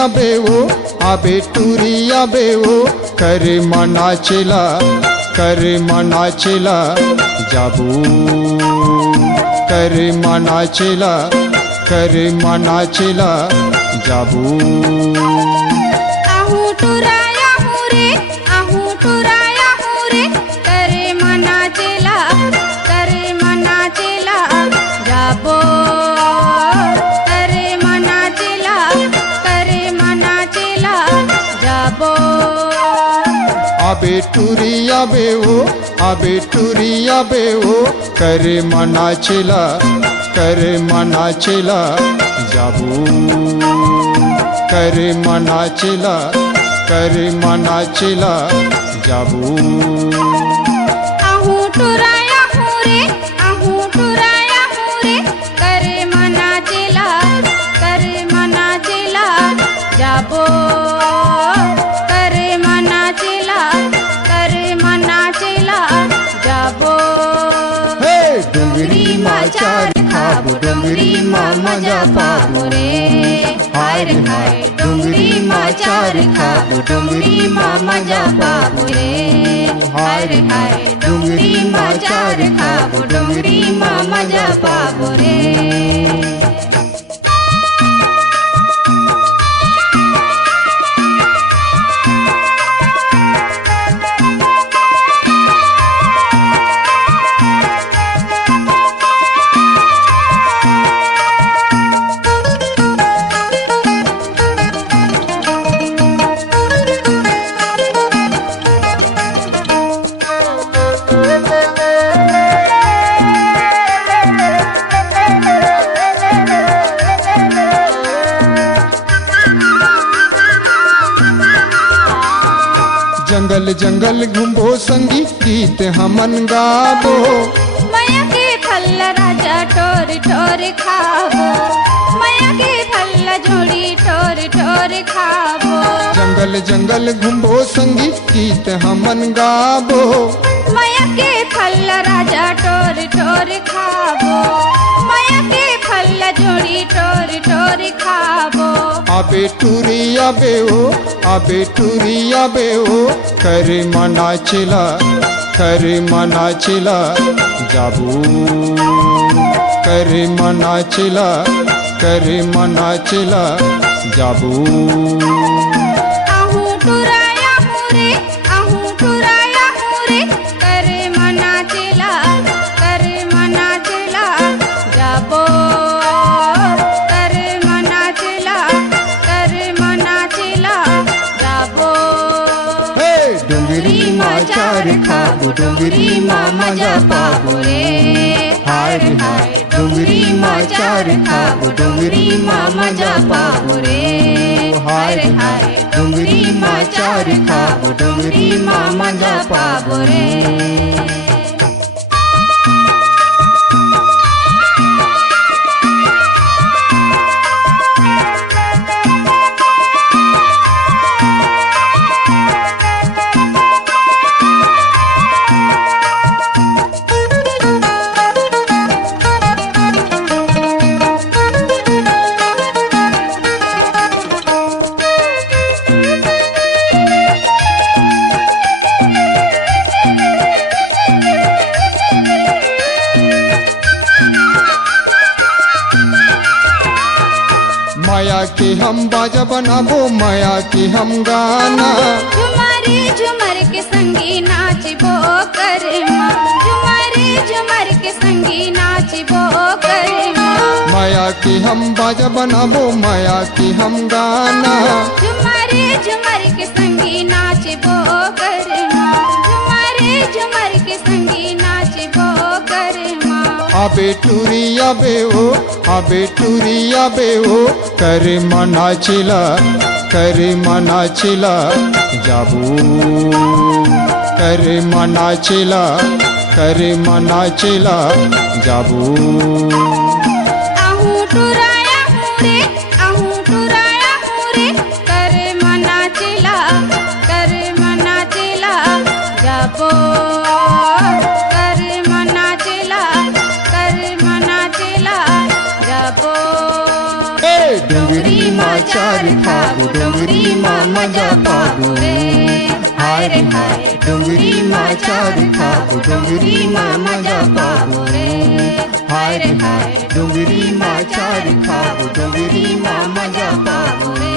आबे टूरिया बेओ करे मनाचिला जाबू करे मनाचिला जाबू आहू टुराया हूँ रे करे मनाचिला जाबो करे मनाचिला जाबो आबे टूरिया बेओ करे मनाचिला जाबू करे मनाचिला जाबू आहू टुराया हूँ रे करे मनाचिला जाबो करे मनाचिला जाबो हे डोंगरी माचार खाबो डोंगरी मजा पाबो रे हाय रे हाय डोंगरी माचार खाबो डोंगरी मजा पाबो रे हाय रे हाय डोंगरी माचार खाबो डोंगरी मजा पाबो रे जंगल जंगल घुमबो संगी गीत हमन गाबो माया के फल राजा ठोर ठोर खाबो माया के फल झोड़ी ठोर ठोर खाबो जंगल जंगल घुमबो संगी गीत हमन गाबो माया के फल राजा ठोर ठोर खाबो माया के फल झोड़ी ठोर ठोर खाबो आबे टूरिया बेओ करे मनाचिला जाबू करे मनाचिला जाबू आहू टुराया हूँ रे करे मनाचिला जाबो करे मनाचिला जाबो हे डोंगरी माचार खाबो डोंगरी मजा पाबो रे हाय रे हाय डोंगरी माचार खाबो डोंगरी मजा पाबो रे हाय रे हाय डोंगरी माचार खाबो डोंगरी मजा पाबो रे माया के हम बाजा बनाबो माया के हम गाना झुमारे झुमर के संगी नाचबो करे माँ झुमारे झुमर के संगी नाचबो करे माँ माया के हम बाजा बनाबो माया के हम गाना झुमारे झुमर के संगी नाचबो करे माँ झुमारे झुमर के संगी नाचबो करे माँ आबे टूरिया बेओ करे मनाचिला जाबू करे मनाचिला जाबू आहू टुराया हूँ रे करे मनाचिला जाबो करे मनाचिला जाबो डोंगरी माचार खाबो खाबो रे हाय रे हाय डुंगरी माँ चार खाबो डुंगरी माँ मजा पाबो रे हाय रे हाय डुंगरी माँ चार खाबो डुंगरी माँ मजा पाबो रे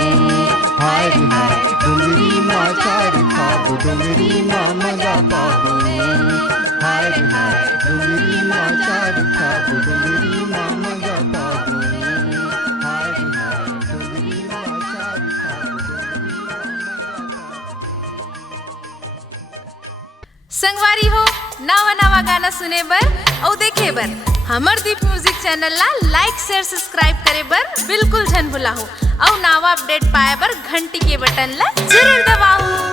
हाय रे हाय डुंगरी माँ चार खाबो डुंगरी माँ मजा पाबो रे हाय रे हाय डुंगरी माँ चार खाबो डुंगरी माँ मजा पाबो रे हाय रे हाय डुंगरी माँ चार खाबो डुंगरी माँ संगवारी हो नवा नवा गाना सुने बर और देखे बर अमरदीप म्यूजिक चैनल ला लाइक शेयर सब्सक्राइब करे बर बिल्कुल झन भुलाहू और नवा अपडेट पाए बर घंटी के बटन ला जरूर दबाओ।